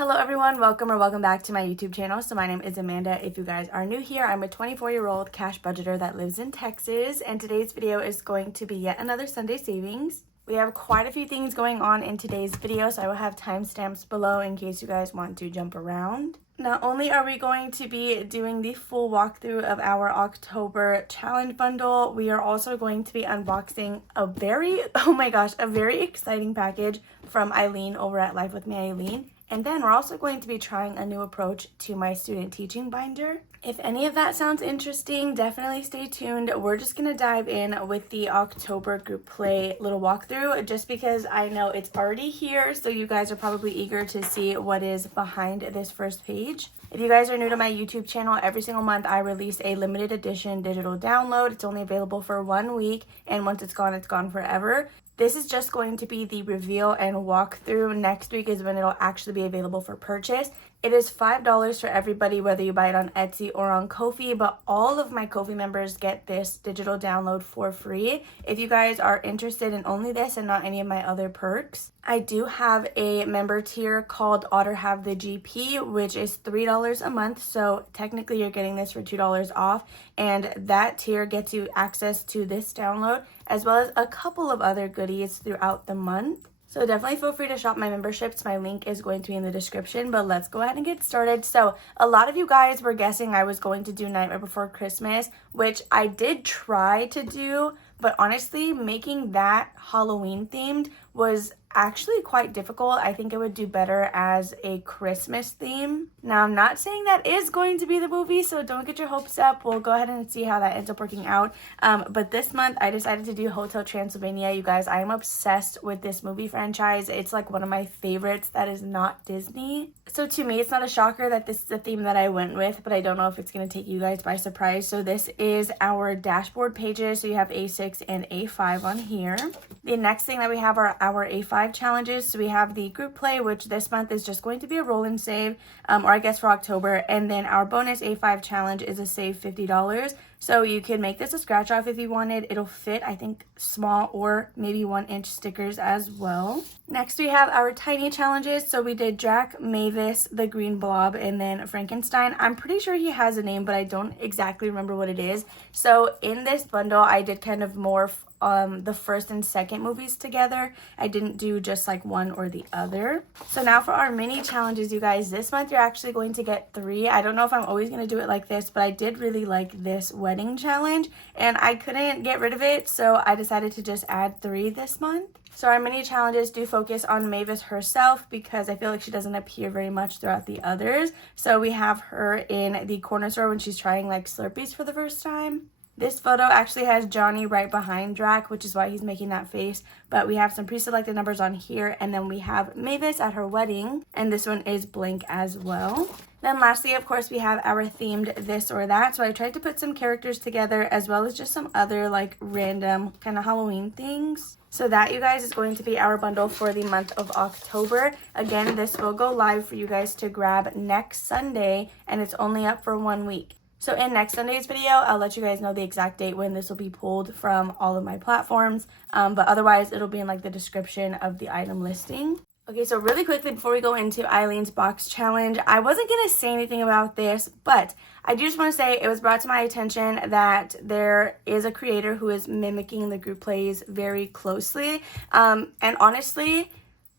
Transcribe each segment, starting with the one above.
Hello everyone, welcome back to my YouTube channel. So my name is Amanda. If you guys are new here, I'm a 24-year-old cash budgeter that lives in Texas, and today's video is going to be yet another Sunday savings. We have quite a few things going on in today's video, so I will have timestamps below in case you guys want to jump around. Not only are we going to be doing the full walkthrough of our October challenge bundle, we are also going to be unboxing a very exciting package from Eileen over at Life with Me Eileen. And then we're also going to be trying a new approach to my student teaching binder. If any of that sounds interesting, definitely stay tuned. We're just going to dive in with the October group play little walkthrough just because I know it's already here, so you guys are probably eager to see what is behind this first page. If you guys are new to my YouTube channel, every single month I release a limited edition digital download. It's only available for 1 week, and once it's gone forever. This is just going to be the reveal and walkthrough. Next week is when it'll actually be available for purchase. It is $5 for everybody, whether you buy it on Etsy or on Ko-fi, but all of my Ko-fi members get this digital download for free. If you guys are interested in only this and not any of my other perks, I do have a member tier called Otter Have the GP, which is $3 a month. So technically you're getting this for $2 off, and that tier gets you access to this download as well as a couple of other goodies throughout the month. So definitely feel free to shop my memberships. My link is going to be in the description, but let's go ahead and get started. So a lot of you guys were guessing I was going to do Nightmare Before Christmas, which I did try to do, but honestly, making that Halloween themed was actually quite difficult. I think it would do better as a Christmas theme. Now, I'm not saying that is going to be the movie, so don't get your hopes up. We'll go ahead and see how that ends up working out. But this month, I decided to do Hotel Transylvania. You guys, I am obsessed with this movie franchise. It's like one of my favorites that is not Disney. So to me, it's not a shocker that this is the theme that I went with, but I don't know if it's going to take you guys by surprise. So this is our dashboard pages. So you have A6 and A5 on here. The next thing that we have are our A5 challenges. So we have the group play, which this month is just going to be a roll and save, or I guess for October. And then our bonus A5 challenge is a save $50. So you can make this a scratch off if you wanted. It'll fit, I think, small or maybe 1-inch stickers as well. Next, we have our tiny challenges. So we did Jack, Mavis, the Green Blob, and then Frankenstein. I'm pretty sure he has a name, but I don't exactly remember what it is. So in this bundle, I did kind of morph the first and second movies together. I didn't do just like one or the other. So now for our mini challenges, you guys, this month you're actually going to get 3. I don't know if I'm always going to do it like this, but I did really like this wedding challenge and I couldn't get rid of it, so I decided to just add 3 this month. So our mini challenges do focus on Mavis herself because I feel like she doesn't appear very much throughout the others. So we have her in the corner store when she's trying like Slurpees for the first time. This photo actually has Johnny right behind Drac, which is why he's making that face. But we have some pre-selected numbers on here, and then we have Mavis at her wedding, and this one is blank as well. Then lastly, of course, we have our themed this or that. So I tried to put some characters together as well as just some other like random kind of Halloween things. So that, you guys, is going to be our bundle for the month of October. Again, this will go live for you guys to grab next Sunday, and it's only up for 1 week. So in next Sunday's video, I'll let you guys know the exact date when this will be pulled from all of my platforms. But otherwise, it'll be in like the description of the item listing. Okay, so really quickly before we go into Eileen's box challenge, I wasn't going to say anything about this, but I do just want to say it was brought to my attention that there is a creator who is mimicking the group plays very closely. And honestly,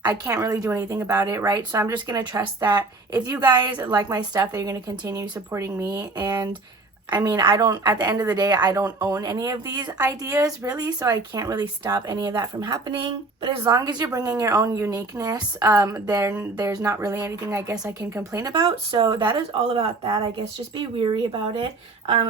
I can't really do anything about it, right? So I'm just going to trust that if you guys like my stuff, that you're going to continue supporting me. And I mean, at the end of the day, I don't own any of these ideas really, so I can't really stop any of that from happening. But as long as you're bringing your own uniqueness, then there's not really anything I guess I can complain about. So that is all about that. I guess just be weary about it.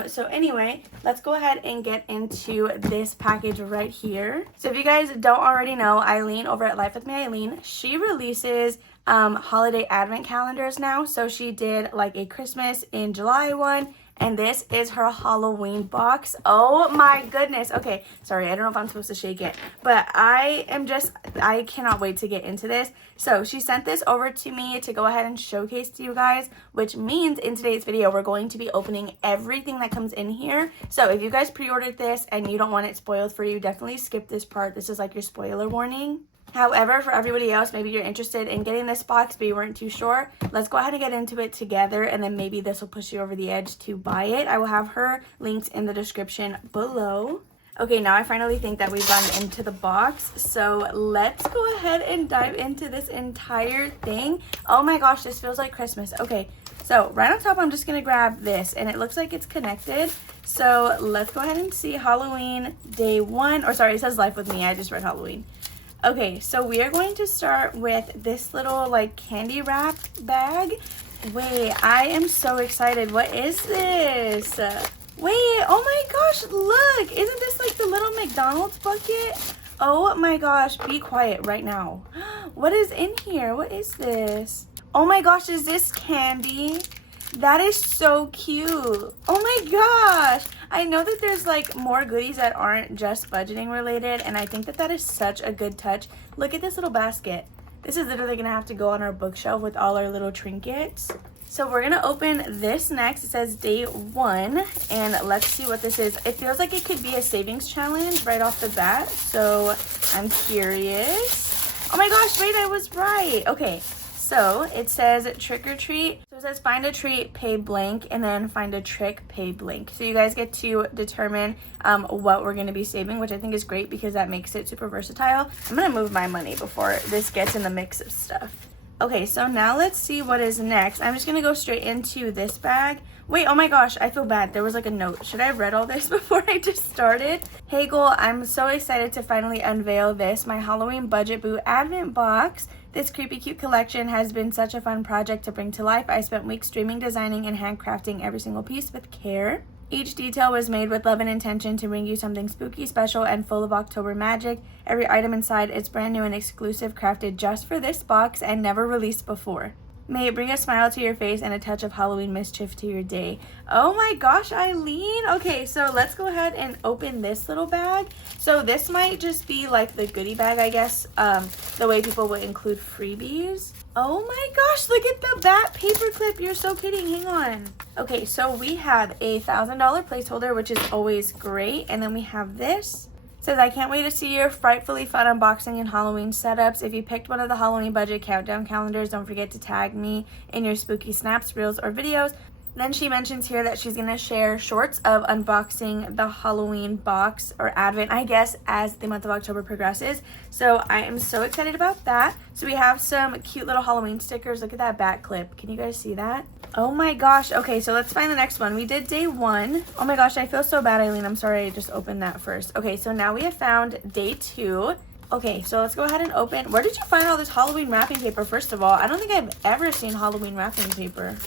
So anyway, let's go ahead and get into this package right here. So if you guys don't already know, Eileen over at Life with Me Eileen, she releases holiday advent calendars now. So she did like a Christmas in July one, and this is her Halloween box. Oh my goodness. Okay, sorry, I don't know if I'm supposed to shake it, but I cannot wait to get into this. So she sent this over to me to go ahead and showcase to you guys, which means in today's video, we're going to be opening everything that comes in here. So if you guys pre-ordered this and you don't want it spoiled for you, definitely skip this part. This is like your spoiler warning. However, for everybody else, maybe you're interested in getting this box, but you weren't too sure. Let's go ahead and get into it together, and then maybe this will push you over the edge to buy it. I will have her linked in the description below. Okay, now I finally think that we've gotten into the box, so let's go ahead and dive into this entire thing. Oh my gosh, this feels like Christmas. Okay, so right on top, I'm just gonna grab this, and it looks like it's connected. So let's go ahead and see Halloween day 1, or sorry, it says Life with Me. I just read Halloween. Okay, so we are going to start with this little like candy wrap bag. Wait, I am so excited. What is this? Wait, oh my gosh, look. Isn't this like the little McDonald's bucket? Oh my gosh, be quiet right now. What is in here? What is this? Oh my gosh, is this candy? That is so cute. Oh my gosh. I know that there's like more goodies that aren't just budgeting related, and I think that that is such a good touch. Look at this little basket. This is literally gonna have to go on our bookshelf with all our little trinkets. So we're gonna open this next. It says day 1, and let's see what this is. It feels like it could be a savings challenge right off the bat, so I'm curious. Oh my gosh, wait, I was right. Okay. So it says trick or treat. So it says find a treat, pay blank, and then find a trick, pay blank. So you guys get to determine what we're going to be saving, which I think is great because that makes it super versatile. I'm going to move my money before this gets in the mix of stuff. Okay, so now let's see what is next. I'm just going to go straight into this bag. Wait, oh my gosh, I feel bad. There was like a note. Should I have read all this before I just started? Hey, Goal, I'm so excited to finally unveil this, my Halloween Budget Boo Advent Box. This creepy cute collection has been such a fun project to bring to life. I spent weeks dreaming, designing, and handcrafting every single piece with care. Each detail was made with love and intention to bring you something spooky, special, and full of October magic. Every item inside is brand new and exclusive, crafted just for this box and never released before. May it bring a smile to your face and a touch of Halloween mischief to your day. Oh my gosh, Eileen. Okay, so let's go ahead and open this little bag. So this might just be like the goodie bag, I guess, the way people would include freebies. Oh my gosh, look at the bat paperclip. You're so kidding. Hang on. Okay, so we have a $1,000 placeholder, which is always great. And then we have this. It says, I can't wait to see your frightfully fun unboxing and Halloween setups. If you picked one of the Halloween budget countdown calendars, don't forget to tag me in your spooky snaps, reels, or videos. Then she mentions here that she's going to share shorts of unboxing the Halloween box or Advent, I guess, as the month of October progresses. So I am so excited about that. So we have some cute little Halloween stickers. Look at that back clip. Can you guys see that? Oh my gosh. Okay, so let's find the next one. We did day 1. Oh my gosh, I feel so bad, Eileen. I'm sorry I just opened that first. Okay, so now we have found day 2. Okay, so let's go ahead and open. Where did you find all this Halloween wrapping paper, first of all? I don't think I've ever seen Halloween wrapping paper.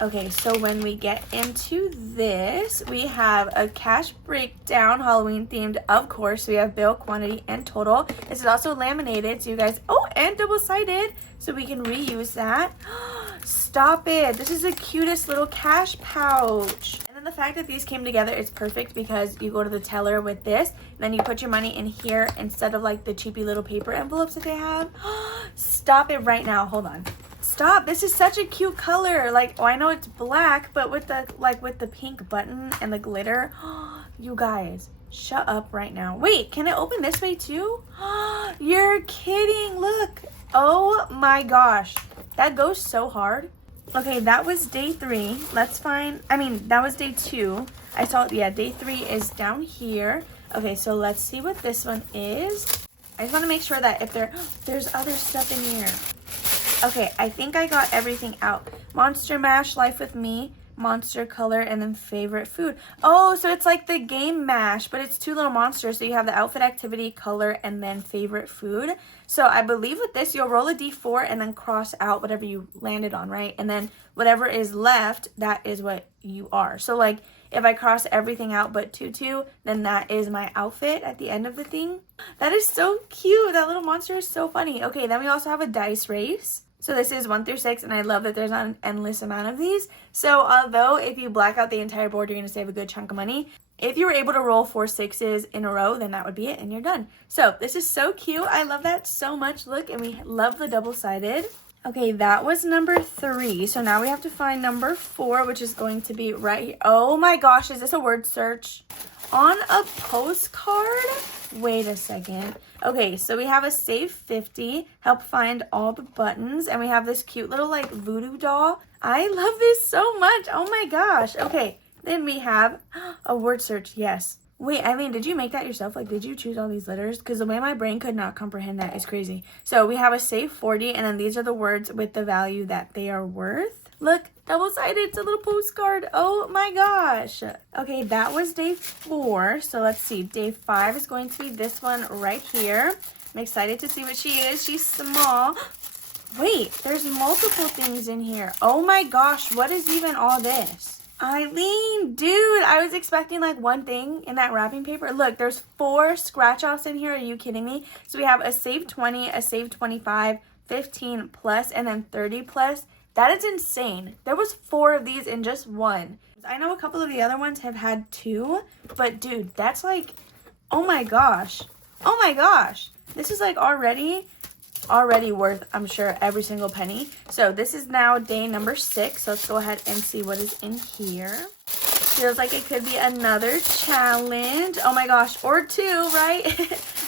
Okay, so when we get into this, we have a cash breakdown, Halloween themed, of course. So we have bill, quantity, and total. This is also laminated, so you guys, oh, and double-sided, so we can reuse that. Stop it. This is the cutest little cash pouch. And then the fact that these came together is perfect because you go to the teller with this, and then you put your money in here instead of like the cheapy little paper envelopes that they have. Stop it right now. Hold on. Stop. This is such a cute color. Like, oh, I know it's black, but with the with the pink button and the glitter. You guys, shut up right now. Wait, can it open this way too? You're kidding. Look. Oh my gosh. That goes so hard. Okay, that was day 3. Let's find, that was day 2. I saw, yeah, day 3 is down here. Okay, so let's see what this one is. I just want to make sure that if there's other stuff in here. Okay, I think I got everything out. Monster Mash, Life with Me, Monster Color, and then Favorite Food. Oh, so it's like the game Mash, but it's 2 little monsters. So you have the outfit, activity, color, and then favorite food. So I believe with this, you'll roll a d4 and then cross out whatever you landed on, right? And then whatever is left, that is what you are. So like if I cross everything out but tutu, then that is my outfit at the end of the thing. That is so cute. That little monster is so funny. Okay, then we also have a dice race. So this is 1 through 6, and I love that there's not an endless amount of these. So although if you black out the entire board, you're going to save a good chunk of money. If you were able to roll 4 6s in a row, then that would be it, and you're done. So this is so cute. I love that so much. Look, and we love the double-sided. Okay, that was number 3. So now we have to find number 4, which is going to be right here. Oh my gosh, is this a word search? On a postcard? Wait a second. Okay, so we have a save 50, help find all the buttons, and we have this cute little like voodoo doll. I love this so much. Oh my gosh. Okay, then we have a word search. Yes. Wait, Eileen, did you make that yourself? Like, did you choose all these letters? Because the way my brain could not comprehend that is crazy. So we have a save 40, and then these are the words with the value that they are worth. Look, double-sided. It's a little postcard. Oh my gosh. Okay, that was day 4. So let's see. Day 5 is going to be this one right here. I'm excited to see what she is. She's small. Wait, there's multiple things in here. Oh my gosh, what is even all this? Eileen, dude, I was expecting like one thing in that wrapping paper. Look, there's 4 scratch offs in here. Are you kidding me? So we have a save 20, a save 25, 15 plus, and then 30 plus. That is insane. There was 4 of these in just one. I know a couple of the other ones have had 2, but dude, that's like, oh my gosh. Oh my gosh. This is like already worth, I'm sure, every single penny. So this is now day number 6. So let's go ahead and see what is in here. Feels like it could be another challenge. Oh my gosh, or 2, right?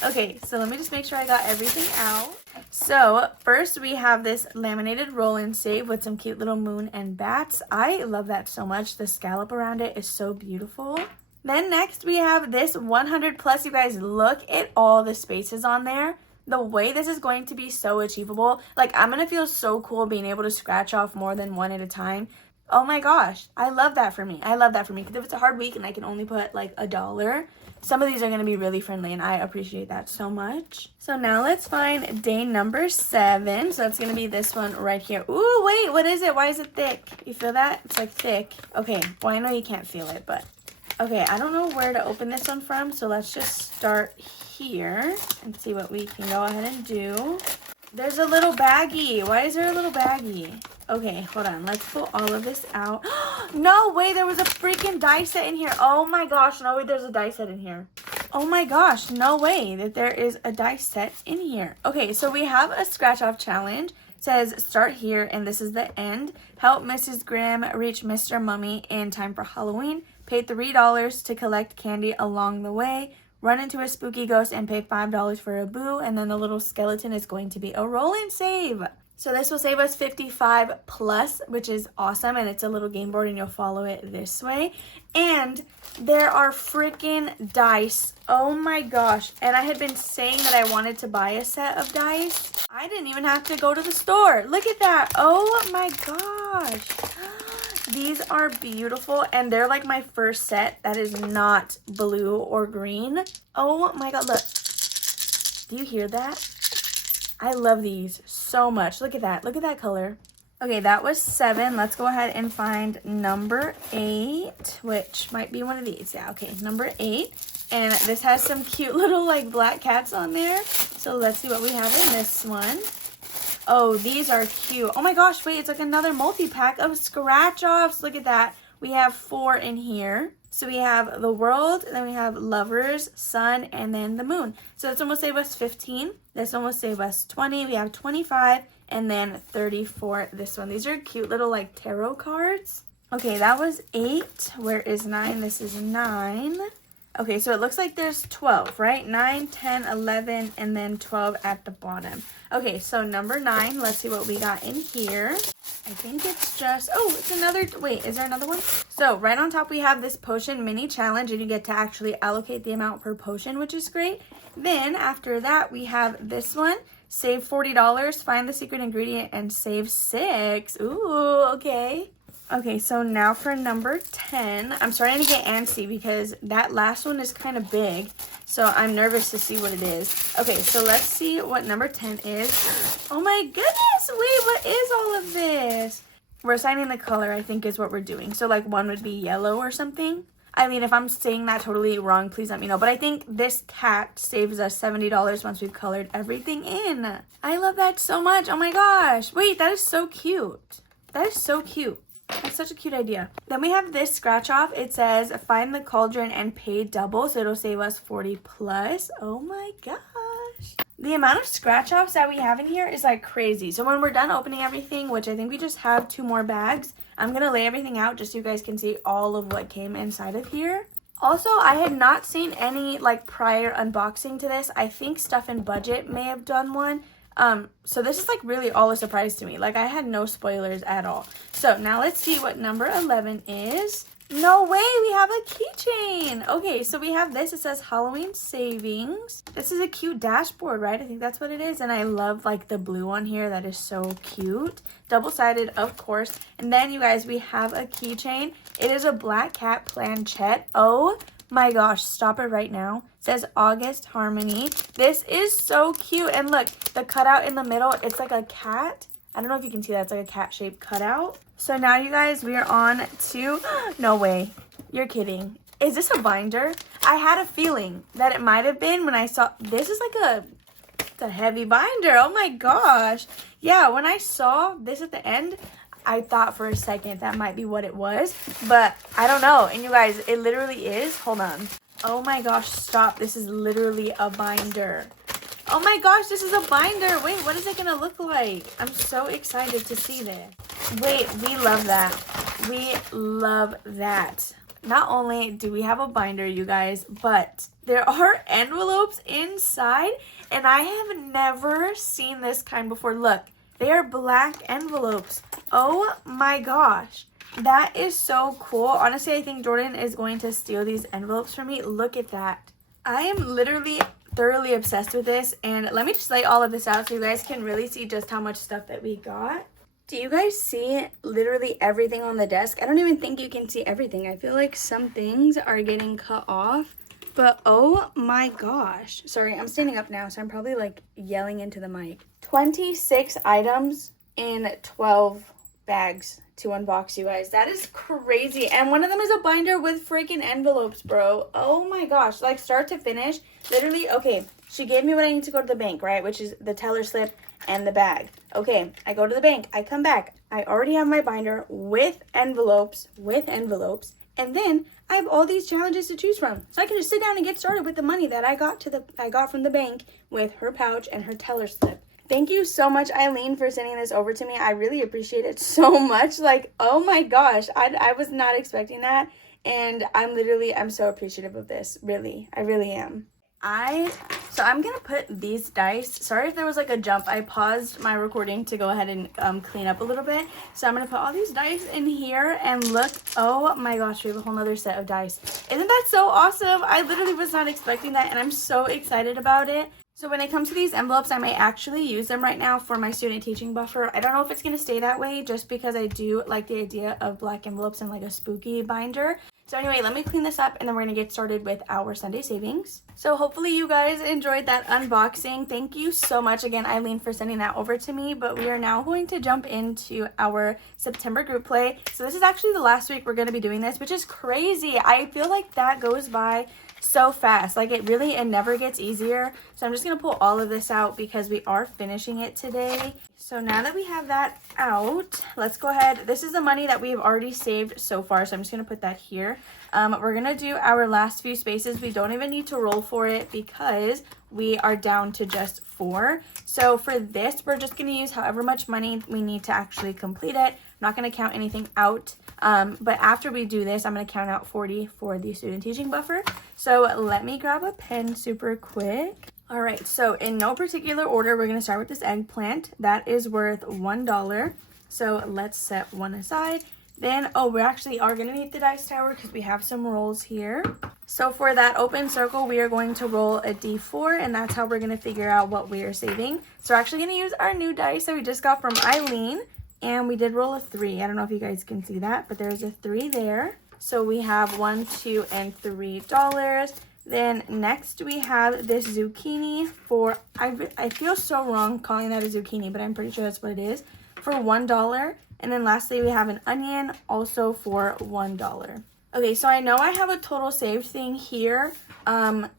Okay, so let me just make sure I got everything out. So first we have this laminated roll and save with some cute little moon and bats. I love that so much. The scallop around it is so beautiful. Then next we have this 100 plus. You guys, look at all the spaces on there. The way this is going to be so achievable, like I'm gonna feel so cool being able to scratch off more than one at a time. Oh my gosh, I love that for me. I love that for me, because if it's a hard week and I can only put like $1, some of these are gonna be really friendly, and I appreciate that so much. So now let's find day number 7. So it's gonna be this one right here. Ooh, wait, what is it? Why is it thick? You feel that? It's like thick. Okay, well I know you can't feel it, but okay, I don't know where to open this one from, so let's just start here and see what we can go ahead and do. There's a little baggie. Why is there a little baggie? Okay, hold on. Let's pull all of this out. No way, there was a freaking die set in here. Oh my gosh, no way there's a die set in here. Oh my gosh, no way that there is a die set in here. Okay, so we have a scratch off challenge. It says start here, and this is the end. Help Mrs. Grimm reach Mr. Mummy in time for Halloween. Pay $3 to collect candy along the way. Run into a spooky ghost and pay $5 for a boo. And then the little skeleton is going to be a roll and save. So this will save us 55 plus, which is awesome. And it's a little game board, and you'll follow it this way. And there are freaking dice. Oh my gosh. And I had been saying that I wanted to buy a set of dice. I didn't even have to go to the store. Look at that. Oh my gosh. These are beautiful, and they're like my first set that is not blue or green. Oh my god, look. Do you hear that? I love these so much. Look at that. Look at that color. Okay, that was 7. Let's go ahead and find number 8, which might be one of these. Yeah, okay, number 8. And this has some cute little like black cats on there. So let's see what we have in this one. Oh, these are cute. Oh my gosh, wait, it's like another multi-pack of scratch-offs. Look at that. We have 4 in here. So we have the world, and then we have lovers, sun, and then the moon. So this one will save us 15. This one will save us 20. We have 25, and then 30 for this one. These are cute little like tarot cards. Okay, that was 8. Where is 9? This is 9. Okay, so it looks like there's 12, right? 9, 10, 11, and then 12 at the bottom. Okay, so number 9, let's see what we got in here. I think it's just, oh, it's another, wait, is there another one? So right on top we have this potion mini challenge, and you get to actually allocate the amount per potion, which is great. Then after that we have this one, save $40, find the secret ingredient, and save 6. Ooh, okay. Okay, so now for number 10. I'm starting to get antsy because that last one is kind of big. So I'm nervous to see what it is. Okay, so let's see what number 10 is. Oh my goodness, wait, what is all of this? We're assigning the color, I think, is what we're doing. So like one would be yellow or something. I mean, if I'm saying that totally wrong, please let me know. But I think this cat saves us $70 once we've colored everything in. I love that so much. Oh my gosh. Wait, that is so cute. That is so cute. That's such a cute idea. Then we have this scratch off. It says find the cauldron and pay double, so it'll save us 40 plus. Oh my gosh. The amount of scratch offs that we have in here is like crazy. So when we're done opening everything, which I think we just have 2 more bags, I'm gonna lay everything out just so you guys can see all of what came inside of here. Also, I had not seen any like prior unboxing to this. I think Stuff and Budget may have done one. So this is like really all a surprise to me. Like I had no spoilers at all. So now let's see what number 11 is. No way, we have a keychain. Okay, so we have this. It says Halloween Savings. This is a cute dashboard, right? I think that's what it is. And I love like the blue one here. That is so cute. Double-sided, of course. And then you guys, we have a keychain. It is a black cat planchette. Oh my gosh, stop it right now. It says August Harmony. This is so cute. And look, the cutout in the middle, it's like a cat. I don't know if you can see that. It's like a cat-shaped cutout. So now, you guys, we are on to... No way. You're kidding. Is this a binder? I had a feeling that it might have been when I saw... This is like it's a heavy binder. Oh my gosh. Yeah, when I saw this at the end, I thought for a second that might be what it was. But I don't know. And you guys, it literally is. Hold on. Oh my gosh, stop. This is literally a binder. Oh my gosh, this is a binder. Wait, what is it going to look like? I'm so excited to see this. Wait, we love that. We love that. Not only do we have a binder, you guys, but there are envelopes inside, and I have never seen this kind before. Look, they are black envelopes. Oh my gosh. That is so cool. Honestly, I think Jordan is going to steal these envelopes from me. Look at that. I am literally thoroughly obsessed with this, and let me just lay all of this out so you guys can really see just how much stuff that we got. Do you guys see literally everything on the desk? I don't even think you can see everything. I feel like some things are getting cut off, but oh my gosh. Sorry, I'm standing up now, so I'm probably like yelling into the mic. 26 items in 12 bags to unbox, you guys. That is crazy. And one of them is a binder with freaking envelopes, bro. Oh my gosh, like start to finish. Literally, okay, she gave me what I need to go to the bank, right? Which is the teller slip and the bag. Okay, I go to the bank, I come back. I already have my binder with envelopes, and then I have all these challenges to choose from. So I can just sit down and get started with the money that I got from the bank with her pouch and her teller slip. Thank you so much, Eileen, for sending this over to me. I really appreciate it so much. Like, oh my gosh, I was not expecting that. And I'm so appreciative of this. Really, I really am. So I'm going to put these dice. Sorry if there was like a jump. I paused my recording to go ahead and clean up a little bit. So I'm going to put all these dice in here and look. Oh my gosh, we have a whole nother set of dice. Isn't that so awesome? I literally was not expecting that, and I'm so excited about it. So when it comes to these envelopes, I may actually use them right now for my student teaching buffer. I don't know if it's going to stay that way just because I do like the idea of black envelopes and like a spooky binder. So anyway, let me clean this up and then we're going to get started with our Sunday savings. So hopefully you guys enjoyed that unboxing. Thank you so much again, Eileen, for sending that over to me. But we are now going to jump into our September group play. So this is actually the last week we're going to be doing this, which is crazy. I feel like that goes by so fast. Like it never gets easier. So I'm just going to pull all of this out because we are finishing it today. So now that we have that out, let's go ahead. This is the money that we have already saved so far. So I'm just going to put that here. We're going to do our last few spaces. We don't even need to roll for it because we are down to just 4. So for this, we're just going to use however much money we need to actually complete it. I'm not going to count anything out. But after we do this, I'm going to count out 40 for the student teaching buffer. So let me grab a pen super quick. All right, so in no particular order, we're going to start with this eggplant. That is worth $1. So let's set one aside. Then, we actually are going to need the dice tower because we have some rolls here. So for that open circle, we are going to roll a d4, and that's how we're going to figure out what we are saving. So we're actually going to use our new dice that we just got from Eileen, and we did roll a 3. I don't know if you guys can see that, but there's a 3 there. So we have $1, $2, and $3. Then next we have this zucchini for, I feel so wrong calling that a zucchini, but I'm pretty sure that's what it is, for $1. And then lastly we have an onion also for $1. Okay, so I know I have a total saved thing here.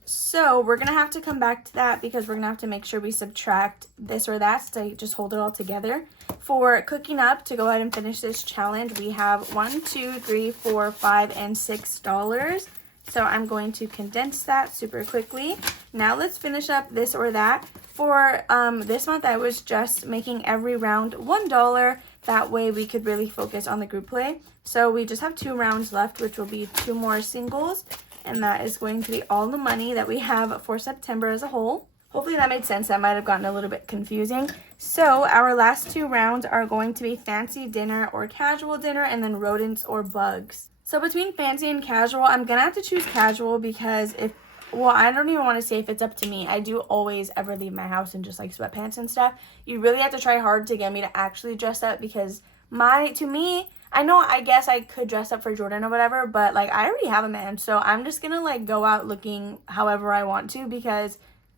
So we're going to have to come back to that because we're going to have to make sure we subtract this or that to just hold it all together. For cooking up to go ahead and finish this challenge, we have $1, $2, $3, $4, $5, and $6. So I'm going to condense that super quickly. Now let's finish up this or that. For this month, I was just making every round $1. That way we could really focus on the group play. So we just have 2 rounds left, which will be 2 more singles. And that is going to be all the money that we have for September as a whole. Hopefully that made sense. That might have gotten a little bit confusing. So our last 2 rounds are going to be fancy dinner or casual dinner, and then rodents or bugs. So between fancy and casual, I'm going to have to choose casual because I don't even want to say if it's up to me. I do always ever leave my house in just like sweatpants and stuff. You really have to try hard to get me to actually dress up because to me, I guess I could dress up for Jordan or whatever, but like I already have a man. So I'm just going to like go out looking however I want to because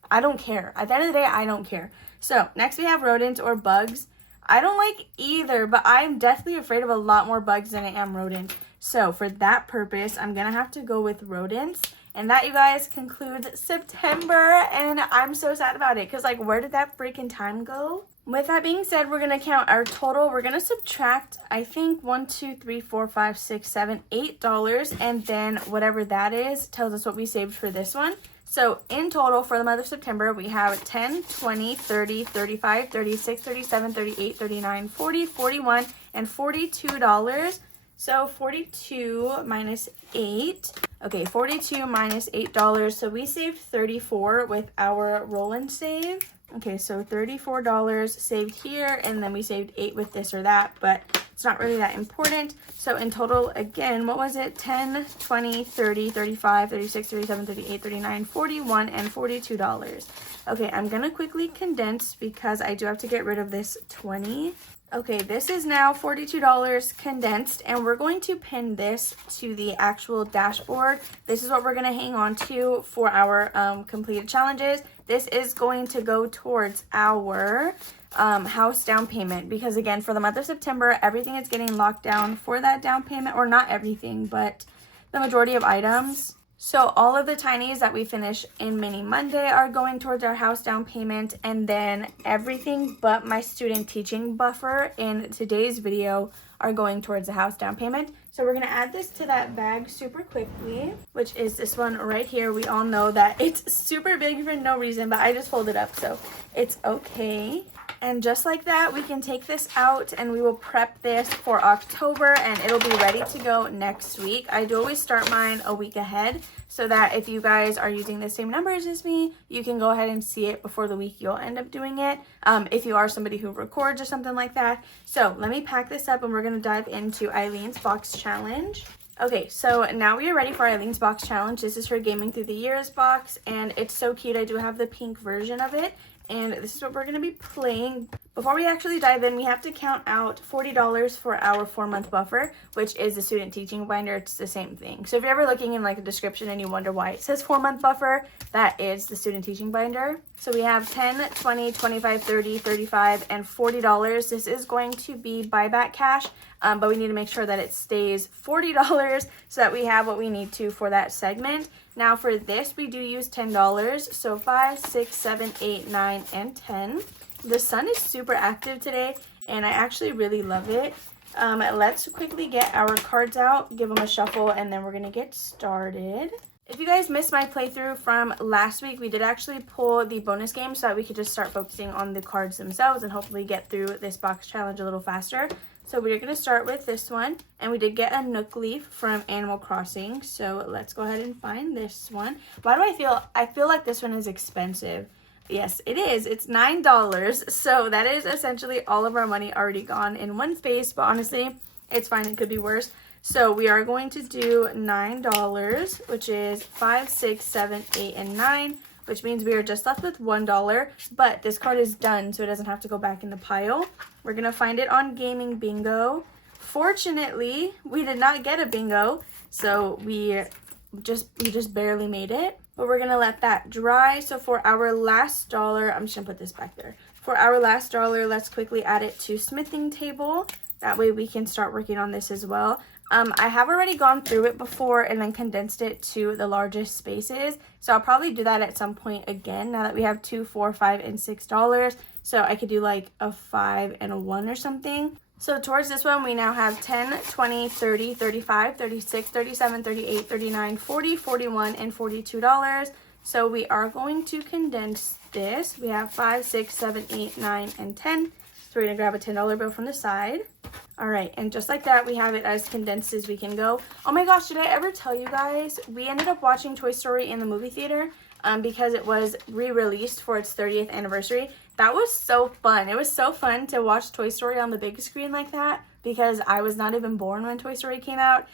I don't care. At the end of the day, I don't care. So next we have rodents or bugs. I don't like either, but I'm definitely afraid of a lot more bugs than I am rodents. So for that purpose, I'm going to have to go with rodents. And that, you guys, concludes September. And I'm so sad about it because, like, where did that freaking time go? With that being said, we're going to count our total. We're going to subtract, I think, $8, and then whatever that is tells us what we saved for this one. So in total for the month of September, we have 10, 20, 30, 35, 36, 37, 38, 39, 40, 41, and $42. So 42 minus 8. Okay, 42 minus $8. So we saved 34 with our roll and save. Okay, so $34 saved here, and then we saved 8 with this or that, but it's not really that important. So in total, again, what was it? 10, 20, 30, 35, 36, 37, 38, 39, 41, and $42. Okay, I'm going to quickly condense because I do have to get rid of this 20. Okay, this is now $42 condensed, and we're going to pin this to the actual dashboard. This is what we're going to hang on to for our completed challenges. This is going to go towards our house down payment because, again, for the month of September, everything is getting locked down for that down payment, or not everything, but the majority of items. So all of the tinies that we finish in Mini Monday are going towards our house down payment, and then everything but my student teaching buffer in today's video are going towards the house down payment. So we're going to add this to that bag super quickly, which is this one right here. We all know that it's super big for no reason, but I just folded up, so it's okay. And just like that, we can take this out and we will prep this for October, and it'll be ready to go next week. I do always start mine a week ahead so that if you guys are using the same numbers as me, you can go ahead and see it before the week you'll end up doing it, if you are somebody who records or something like that. So let me pack this up and we're going to dive into Eileen's box challenge. Okay, so now we are ready for Eileen's box challenge. This is her Gaming Through the Years box, and it's so cute. I do have the pink version of it, and this is what we're going to be playing. Before we actually dive in, we have to count out $40 for our 4-month buffer, which is the student teaching binder. It's the same thing. So if you're ever looking in like a description and you wonder why it says 4-month buffer, that is the student teaching binder. So we have 10, 20, 25, 30, 35, and $40. This is going to be buyback cash, but we need to make sure that it stays $40 so that we have what we need to for that segment. Now for this, we do use $10. So 5, 6, 7, 8, 9, and 10. The sun is super active today, and I actually really love it. Let's quickly get our cards out, give them a shuffle, and then we're going to get started. If you guys missed my playthrough from last week, we did actually pull the bonus game so that we could just start focusing on the cards themselves and hopefully get through this box challenge a little faster. So we're going to start with this one, and we did get a Nook Leaf from Animal Crossing. So let's go ahead and find this one. Why do I feel like this one is expensive? Yes, it is. It's $9. So that is essentially all of our money already gone in one space, but honestly, it's fine. It could be worse. So we are going to do $9, which is 5, 6, 7, 8, and 9, which means we are just left with $1, but this card is done, so it doesn't have to go back in the pile. We're going to find it on Gaming Bingo. Fortunately, we did not get a bingo, so we just barely made it. But we're going to let that dry. So for our last dollar, I'm just going to put this back there. For our last dollar, let's quickly add it to smithing table. That way we can start working on this as well. I have already gone through it before and then condensed it to the largest spaces. So I'll probably do that at some point again now that we have $2, $4, $5, and $6. So I could do like a 5 and a 1 or something. So towards this one, we now have 10, 20, 30, 35, 36, 37, 38, 39, 40, 41, and $42. So we are going to condense this. We have 5, 6, 7, 8, 9, and 10. So So we're gonna grab a $10 bill from the side. All right, and just like that, we have it as condensed as we can go. Oh my gosh, did I ever tell you guys? We ended up watching Toy Story in the movie theater because it was re-released for its 30th anniversary. That was so fun. It was so fun to watch Toy Story on the big screen like that because I was not even born when Toy Story came out.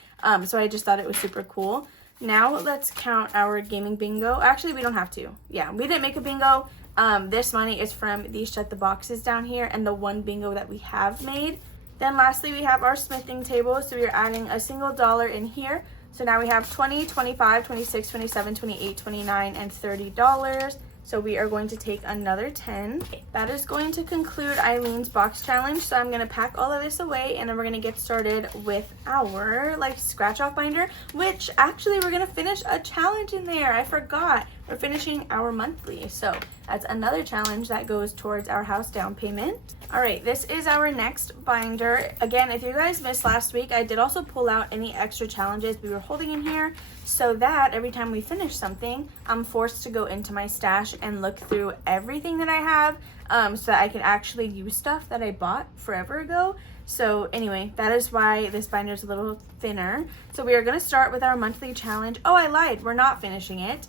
So I just thought it was super cool. Now let's count our gaming bingo. Actually, we don't have to. Yeah, we didn't make a bingo. This money is from these shut the boxes down here and the one bingo that we have made. Then lastly, we have our smithing table. So we are adding a single dollar in here. So now we have 20, 25, 26, 27, 28, 29, and $30. So we are going to take another 10. That is going to conclude Eileen's box challenge. So I'm going to pack all of this away and then we're going to get started with our scratch off binder, which actually we're going to finish a challenge in there. I forgot. We're finishing our monthly. So that's another challenge that goes towards our house down payment. All right, this is our next binder. Again, if you guys missed last week, I did also pull out any extra challenges we were holding in here so that every time we finish something, I'm forced to go into my stash and look through everything that I have so that I can actually use stuff that I bought forever ago. So anyway, that is why this binder is a little thinner. So we are going to start with our monthly challenge. Oh, I lied. We're not finishing it.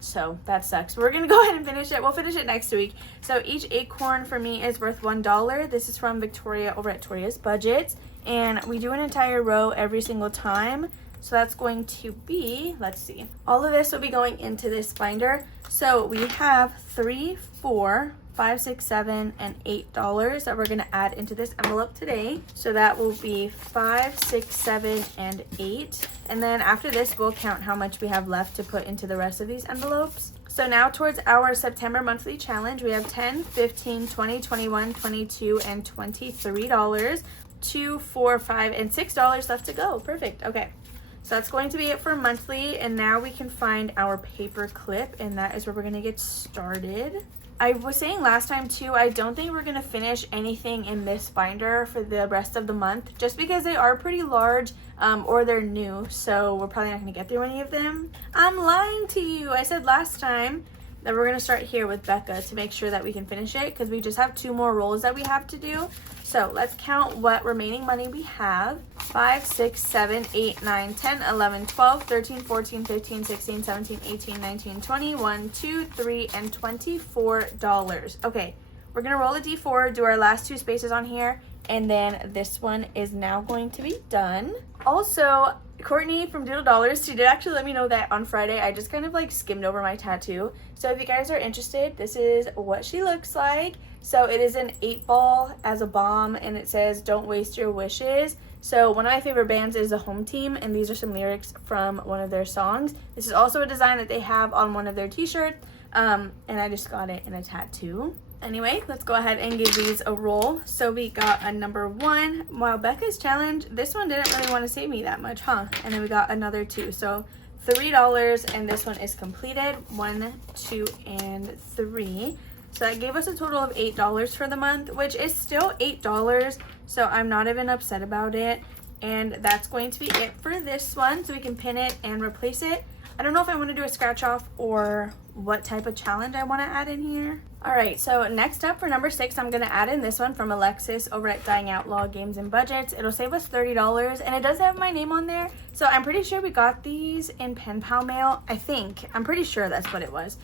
So that sucks. We're gonna go ahead and finish it. We'll finish it next week. So each acorn for me is worth $1. This is from Victoria over at Toria's Budgets. And we do an entire row every single time. So that's going to be, let's see. All of this will be going into this binder. So we have 3, 4, 5, 6, 7, and $8 that we're gonna add into this envelope today. So that will be 5, 6, 7, and 8. And then after this, we'll count how much we have left to put into the rest of these envelopes. So now towards our September monthly challenge, we have 10, 15, 20, 21, 22, and $23. 2, 4, 5, and $6 left to go. Perfect. Okay. So that's going to be it for monthly. And now we can find our paper clip, and that is where we're going to get started. I was saying last time too, I don't think we're going to finish anything in this binder for the rest of the month just because they are pretty large or they're new, so we're probably not going to get through any of them. I'm lying to you. I said last time that we're going to start here with Becca to make sure that we can finish it because we just have 2 more rolls that we have to do. So let's count what remaining money we have. 5, 6, 7, 8, 9, 10, 11, 12, 13, 14, 15, 16, 17, 18, 19, 20, 1, 2, 3, and $24. Okay, we're gonna roll a D4, do our last 2 spaces on here, and then this one is now going to be done. Also, Courtney from Doodle Dollars, she did actually let me know that on Friday I just kind of skimmed over my tattoo. So if you guys are interested, this is what she looks like. So it is an 8-ball as a bomb and it says, "Don't waste your wishes." So one of my favorite bands is the Home Team, and these are some lyrics from one of their songs. This is also a design that they have on one of their t-shirts, and I just got it in a tattoo. Anyway, let's go ahead and give these a roll. So we got a number 1. Wow, Becca's challenge, this one didn't really want to save me that much, huh? And then we got another 2. So $3, and this one is completed. 1, 2, and 3. So that gave us a total of $8 for the month, which is still $8. So I'm not even upset about it. And that's going to be it for this one. So we can pin it and replace it. I don't know if I want to do a scratch off or what type of challenge I want to add in here. All right, so next up for number 6, I'm going to add in this one from Alexis over at Dying Outlaw Games and Budgets. It'll save us $30, and it does have my name on there. So I'm pretty sure we got these in pen pal mail, I think. I'm pretty sure that's what it was.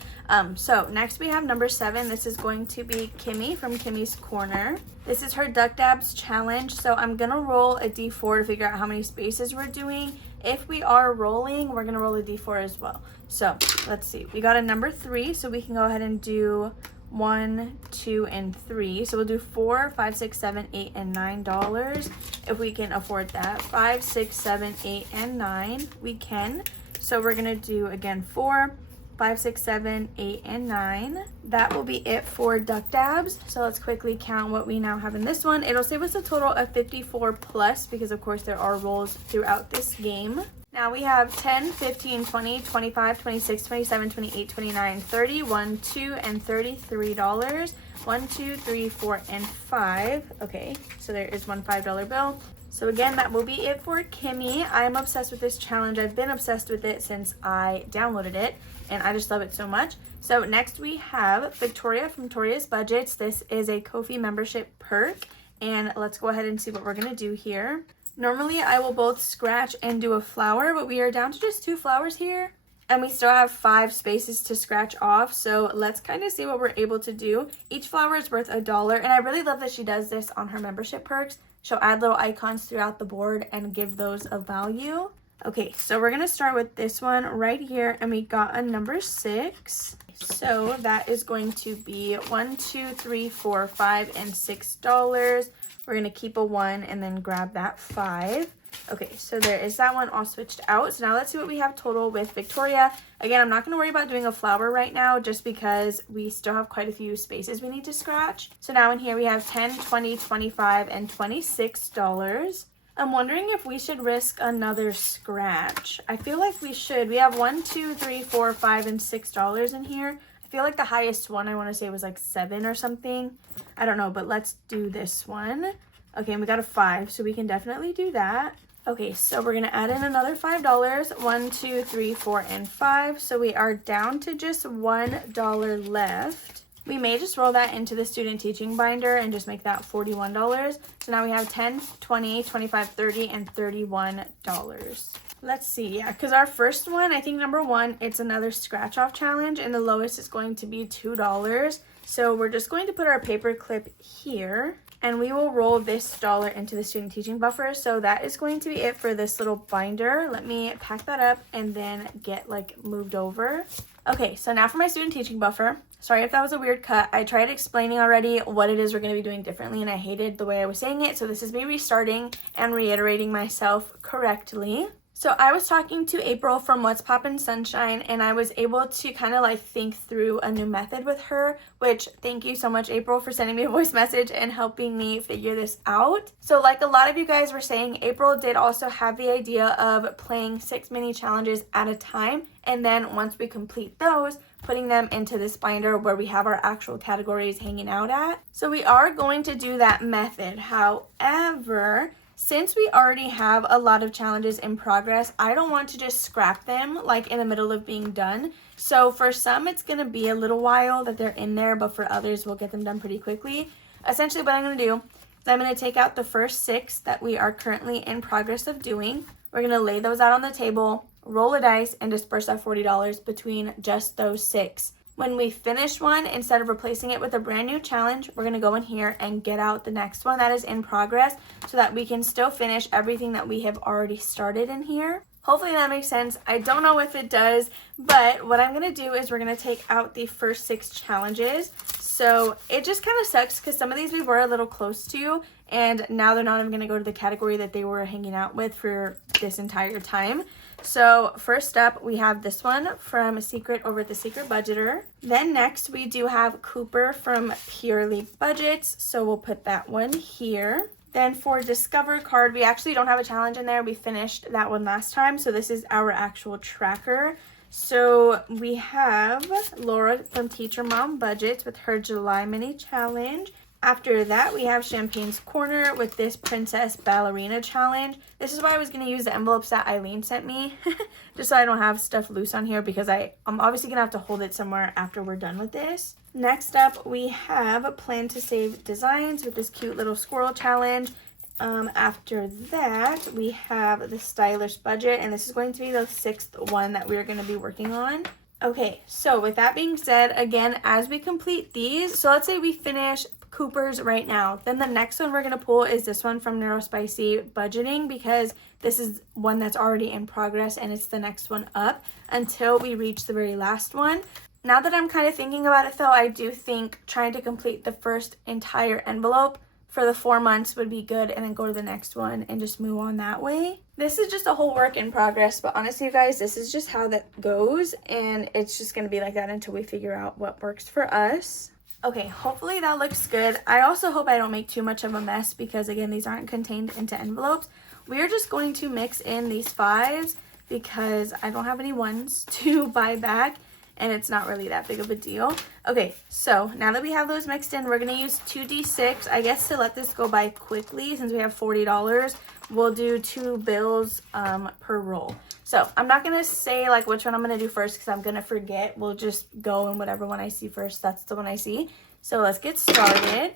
So next we have number 7. This is going to be Kimmy from Kimmy's Corner. This is her Duck Dabs challenge. So I'm going to roll a D4 to figure out how many spaces we're doing. If we are rolling, we're going to roll a D4 as well. So let's see. We got a number 3, so we can go ahead and do 1, 2, and 3. So we'll do 4, 5, 6, 7, 8, and $9 if we can afford that. 5, 6, 7, 8, and 9. We can. So we're gonna do again 4, 5, 6, 7, 8, and 9. That will be it for Duck Dabs. So let's quickly count what we now have in this one. It'll save us a total of 54 plus because of course there are rolls throughout this game. Now we have 10, 15, 20, 25, 26, 27, 28, 29, 30, 1, 2, and $33. 1, 2, 3, 4, and 5. Okay, so there is one $5 bill. So again, that will be it for Kimmy. I am obsessed with this challenge. I've been obsessed with it since I downloaded it, and I just love it so much. So next we have Victoria from Victoria's Budgets. This is a Ko-fi membership perk, and let's go ahead and see what we're gonna do here. Normally I will both scratch and do a flower, but we are down to just 2 flowers here. And we still have 5 spaces to scratch off. So let's kind of see what we're able to do. Each flower is worth $1. And I really love that she does this on her membership perks. She'll add little icons throughout the board and give those a value. Okay, so we're going to start with this one right here. And we got a number 6. So that is going to be $1, 2, 3, 4, 5, and $6. We're going to keep a 1 and then grab that 5. Okay, so there is that one all switched out. So now let's see what we have total with Victoria. Again, I'm not going to worry about doing a flower right now just because we still have quite a few spaces we need to scratch. So now in here we have 10, 20, 25, and $26. I'm wondering if we should risk another scratch. I feel like we should. We have 1, 2, 3, 4, 5, and $6 in here. I feel like the highest one I want to say was like 7 or something. I don't know, but let's do this one. Okay, and we got a 5, so we can definitely do that. Okay, so we're going to add in another $5. 1, 2, 3, 4, and 5. So we are down to just $1 left. We may just roll that into the student teaching binder and just make that $41. So now we have 10, 20, 25, 30, and $31. Let's see, yeah, because our first one, I think number 1, it's another scratch off challenge, and the lowest is going to be $2. So we're just going to put our paper clip here. And we will roll this dollar into the student teaching buffer. So that is going to be it for this little binder. Let me pack that up and then get moved over. Okay, so now for my student teaching buffer. Sorry if that was a weird cut. I tried explaining already what it is we're going to be doing differently, and I hated the way I was saying it. So this is me restarting and reiterating myself correctly. So I was talking to April from What's Poppin' Sunshine, and I was able to kind of think through a new method with her, which thank you so much, April, for sending me a voice message and helping me figure this out. So like a lot of you guys were saying, April did also have the idea of playing 6 mini challenges at a time, and then once we complete those, putting them into this binder where we have our actual categories hanging out at. So we are going to do that method. However, since we already have a lot of challenges in progress, I don't want to just scrap them in the middle of being done. So for some, it's going to be a little while that they're in there, but for others, we'll get them done pretty quickly. Essentially, what I'm going to do is I'm going to take out the first 6 that we are currently in progress of doing. We're going to lay those out on the table, roll a dice, and disperse our $40 between just those 6. When we finish one, instead of replacing it with a brand new challenge, we're going to go in here and get out the next one that is in progress so that we can still finish everything that we have already started in here. Hopefully that makes sense. I don't know if it does, but what I'm going to do is we're going to take out the first 6 challenges. So it just kind of sucks because some of these we were a little close to, and now they're not even going to go to the category that they were hanging out with for this entire time. So first up, we have this one from Secret over at the Secret Budgeter. Then next, we do have Cooper from Purely Budgets. So we'll put that one here. Then for Discover Card, we actually don't have a challenge in there. We finished that one last time. So this is our actual tracker. So we have Laura from Teacher Mom Budgets with her July mini challenge. After that, we have Champagne's Corner with this Princess Ballerina challenge. This is why I was going to use the envelopes that Eileen sent me, just so I don't have stuff loose on here, because I'm obviously going to have to hold it somewhere after we're done with this. Next up, we have Plan to Save Designs with this cute little squirrel challenge. After that, we have the Stylish Budget, and this is going to be the 6th one that we're going to be working on. Okay, so with that being said, again, as we complete these, so let's say we finish Cooper's right now, then the next one we're going to pull is this one from Neurospicy Budgeting, because this is one that's already in progress and it's the next one up until we reach the very last one. Now that I'm kind of thinking about it though, I do think trying to complete the first entire envelope for the 4 months would be good, and then go to the next one and just move on that way. This is just a whole work in progress, but honestly you guys, this is just how that goes, and it's just going to be like that until we figure out what works for us. Okay, hopefully that looks good. I also hope I don't make too much of a mess, because again, these aren't contained into envelopes. We are just going to mix in these 5s, because I don't have any ones to buy back, and it's not really that big of a deal. Okay, so now that we have those mixed in, we're gonna use 2d6. I guess to let this go by quickly, since we have $40, we'll do 2 bills per roll. So I'm not gonna say like which one I'm gonna do first because I'm gonna forget. We'll just go in whatever one I see first. That's the one I see. So let's get started.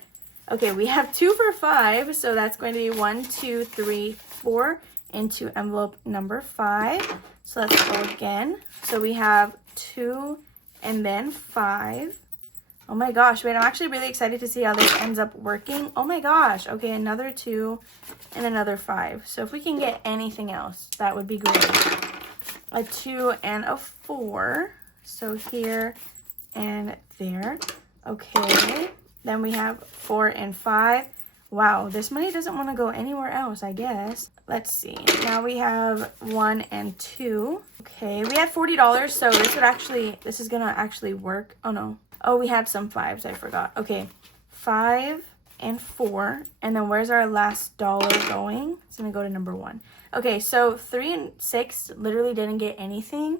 Okay, we have 2 for 5, so that's going to be 1, 2, 3, 4 into envelope number 5. So let's go again. So we have 2 and then 5. Oh my gosh, wait, I'm actually really excited to see how this ends up working. Oh my gosh, okay, another 2 and another 5. So if we can get anything else, that would be great. A 2 and a 4. So here and there. Okay, then we have 4 and 5. Wow, this money doesn't want to go anywhere else, I guess. Let's see. Now we have 1 and 2. Okay, we had $40, so this is gonna actually work. Oh no. Oh, we had some 5s, I forgot. Okay, 5 and 4. And then where's our last dollar going? It's gonna go to number 1. Okay, so 3 and 6 literally didn't get anything.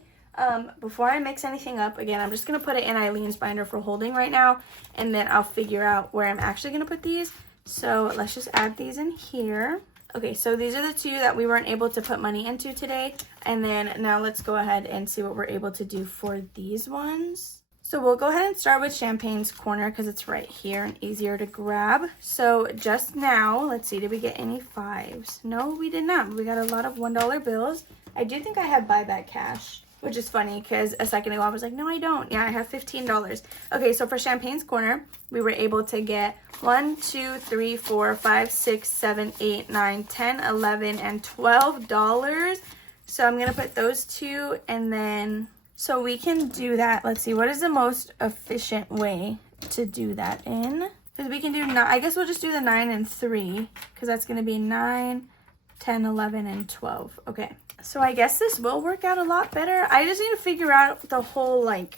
Before I mix anything up, again, I'm just going to put it in Eileen's binder for holding right now, and then I'll figure out where I'm actually going to put these. So let's just add these in here. Okay, so these are the 2 that we weren't able to put money into today, and then now let's go ahead and see what we're able to do for these ones. So we'll go ahead and start with Champagne's Corner because it's right here and easier to grab. So just now, let's see, did we get any 5s? No, we did not. We got a lot of $1 bills. I do think I have buyback cash, which is funny because a second ago I was like, no, I don't. Yeah, I have $15. Okay, so for Champagne's Corner, we were able to get 1, 2, 3, 4, 5, 6, 7, 8, 9, 10, 11, and $12. So I'm going to put those 2, and then, so we can do that. Let's see, what is the most efficient way to do that in? Because we can do, I guess we'll just do the 9 and 3, because that's going to be 9, 10, 11, and 12. Okay. So I guess this will work out a lot better. I just need to figure out the whole, like,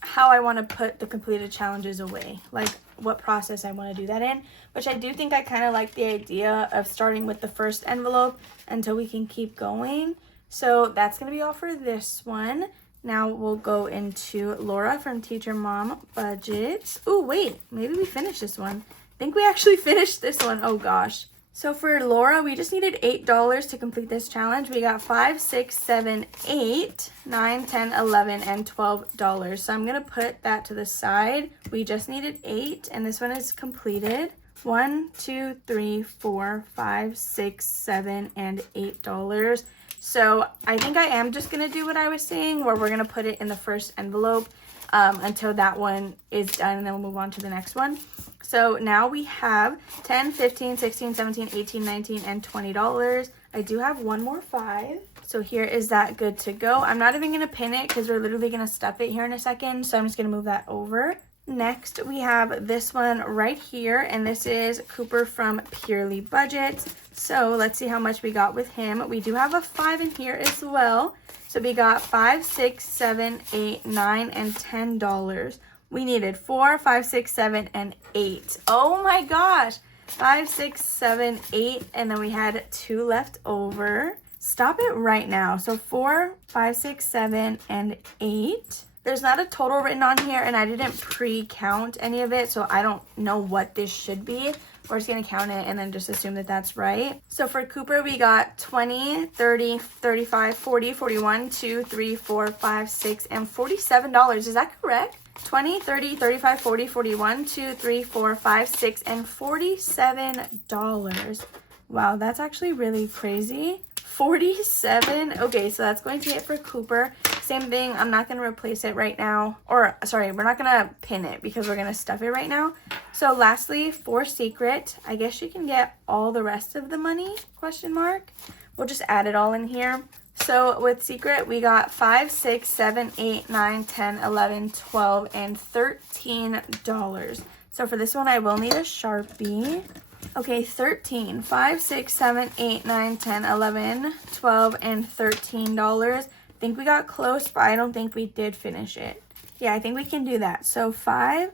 how I want to put the completed challenges away. Like, what process I want to do that in. Which I do think I kind of like the idea of starting with the first envelope until we can keep going. So that's going to be all for this one. Now we'll go into Laura from Teacher Mom Budget. Oh, wait. Maybe we finished this one. I think we actually finished this one. Oh, gosh. So for Laura, we just needed $8 to complete this challenge. We got 5, 6, 7, 8, 9, 10, 11, and $12. So I'm going to put that to the side. We just needed 8, and this one is completed. 1, 2, 3, 4, 5, 6, 7, and $8. So I think I am just going to do what I was saying, where we're going to put it in the first envelope until that one is done, and then we'll move on to the next one. So now we have 10, 15, 16, 17, 18, 19, and $20. I do have one more 5. So here is that good to go. I'm not even going to pin it because we're literally going to stuff it here in a second. So I'm just going to move that over. Next, we have this one right here, and this is Cooper from Purely Budget. So let's see how much we got with him. We do have a 5 in here as well. So we got 5, 6, 7, 8, 9, and $10. We needed 4, 5, 6, 7, and 8. Oh my gosh. 5, 6, 7, 8, and then we had 2 left over. Stop it right now. So 4, 5, 6, 7, and 8. There's not a total written on here, and I didn't pre-count any of it, so I don't know what this should be. We're just going to count it and then just assume that that's right. So for Cooper, we got 20, 30, 35, 40, 41, 2, 3, 4, 5, 6, and $47. Is that correct? 20, 30, 35, 40, 41, 2, 3, 4, 5, 6, and $47. Wow, that's actually really crazy. 47. Okay, so that's going to be it for Cooper. Same thing, I'm not going to replace it right now. Or, sorry, we're not going to pin it because we're going to stuff it right now. So lastly, for Secret, I guess you can get all the rest of the money, question mark. We'll just add it all in here. So with Secret, we got 5, 6, 7, 8, 9, 10, 11, 12, and $13. So for this one, I will need a Sharpie. Okay, 13. 5, 6, 7, 8, 9, 10, 11, 12, and $13. I think we got close, but I don't think we did finish it. Yeah, I think we can do that. So 5,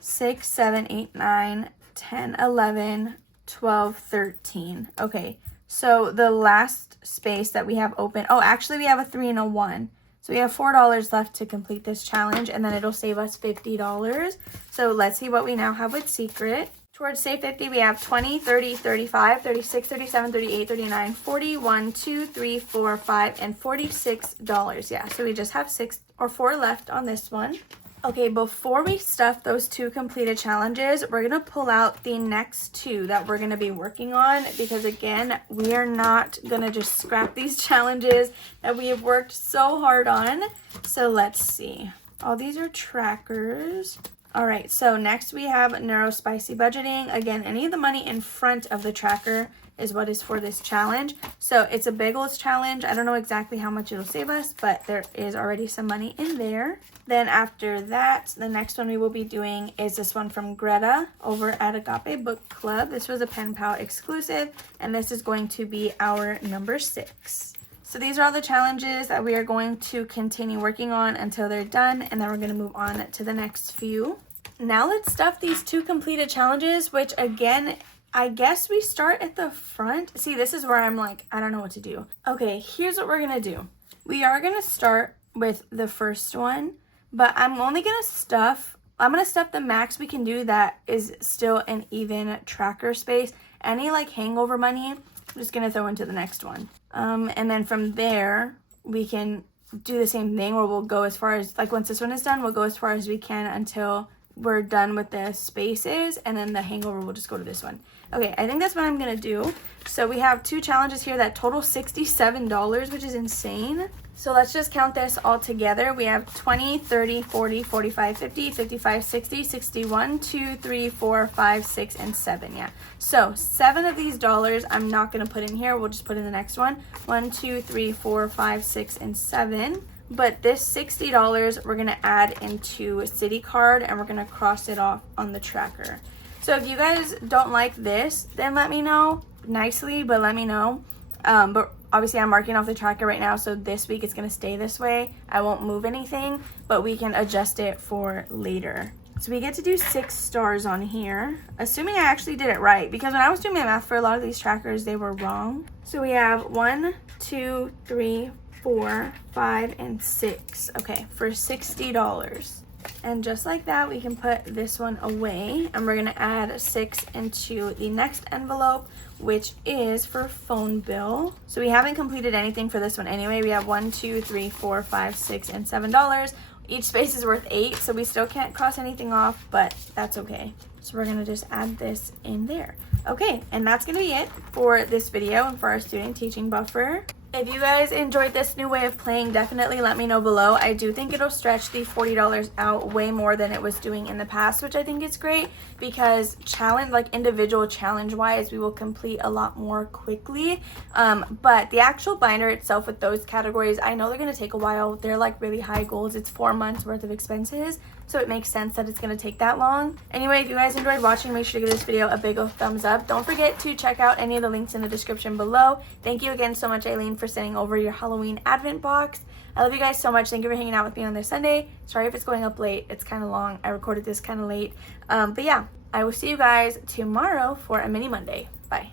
6, 7, 8, 9, 10, 11, 12, 13. Okay, so the last space that we have open, oh, actually we have a 3 and a 1. So we have $4 left to complete this challenge, and then it'll save us $50. So let's see what we now have with Secret. Towards save 50, we have 20, 30, 35, 36, 37, 38, 39, 41, 2, 3, 4, 5, and $46. Yeah, so we just have 6 or 4 left on this one. Okay, before we stuff those 2 completed challenges, we're going to pull out the next 2 that we're going to be working on, because again, we are not going to just scrap these challenges that we have worked so hard on. So let's see. All these are trackers. All right, so next we have Neurospicy Budgeting. Again, any of the money in front of the tracker is what is for this challenge. So it's a bagels challenge. I don't know exactly how much it'll save us, but there is already some money in there. Then after that, the next one we will be doing is this one from Greta over at Agape Book Club. This was a Pen Pal exclusive, and this is going to be our number 6. So these are all the challenges that we are going to continue working on until they're done, and then we're going to move on to the next few. Now let's stuff these 2 completed challenges, which again, I guess we start at the front. See, this is where I'm like, I don't know what to do. Okay, here's what we're going to do. We are going to start with the first one, but I'm only going to stuff the max we can do that is still an even tracker space. Any like hangover money, I'm just going to throw into the next one. And then from there, we can do the same thing where we'll go as far as, like once this one is done, we'll go as far as we can until we're done with the spaces, and then the hangover will just go to this one. Okay, I think that's what I'm gonna do. So we have 2 challenges here that total $67, which is insane. So let's just count this all together. We have 20, 30, 40, 45, 50, 55, 60, 61, 2, 3, 4, 5, 6, and 7. Yeah. So 7 of these dollars I'm not gonna put in here. We'll just put in the next one. 1, 2, 3, 4, 5, 6, and 7. But this $60 we're going to add into a city card, and we're going to cross it off on the tracker. So if you guys don't like this, then let me know nicely, but let me know. But obviously I'm marking off the tracker right now, so this week it's going to stay this way. I won't move anything, but we can adjust it for later. So we get to do 6 stars on here, assuming I actually did it right, because when I was doing my math for a lot of these trackers, they were wrong. So we have 1, 2, 3, 4, 5, and 6. Okay, for $60. And just like that, we can put this one away, and we're gonna add 6 into the next envelope, which is for phone bill. So we haven't completed anything for this one anyway. We have 1, 2, 3, 4, 5, 6, and $7. Each space is worth 8, so we still can't cross anything off, but that's okay. So we're gonna just add this in there. Okay, and that's gonna be it for this video and for our student teaching buffer. If you guys enjoyed this new way of playing, definitely let me know below. I do think it'll stretch the $40 out way more than it was doing in the past, which I think is great, because individual challenge wise, we will complete a lot more quickly. But the actual binder itself with those categories, I know they're going to take a while. They're like really high goals. It's 4 months worth of expenses, so it makes sense that it's going to take that long. Anyway, if you guys enjoyed watching, make sure to give this video a big thumbs up. Don't forget to check out any of the links in the description below. Thank you again so much, Aileen, for sending over your Halloween advent box. I love you guys so much. Thank you for hanging out with me on this Sunday. Sorry if it's going up late. It's kind of long. I recorded this kind of late. But yeah, I will see you guys tomorrow for a mini Monday. Bye.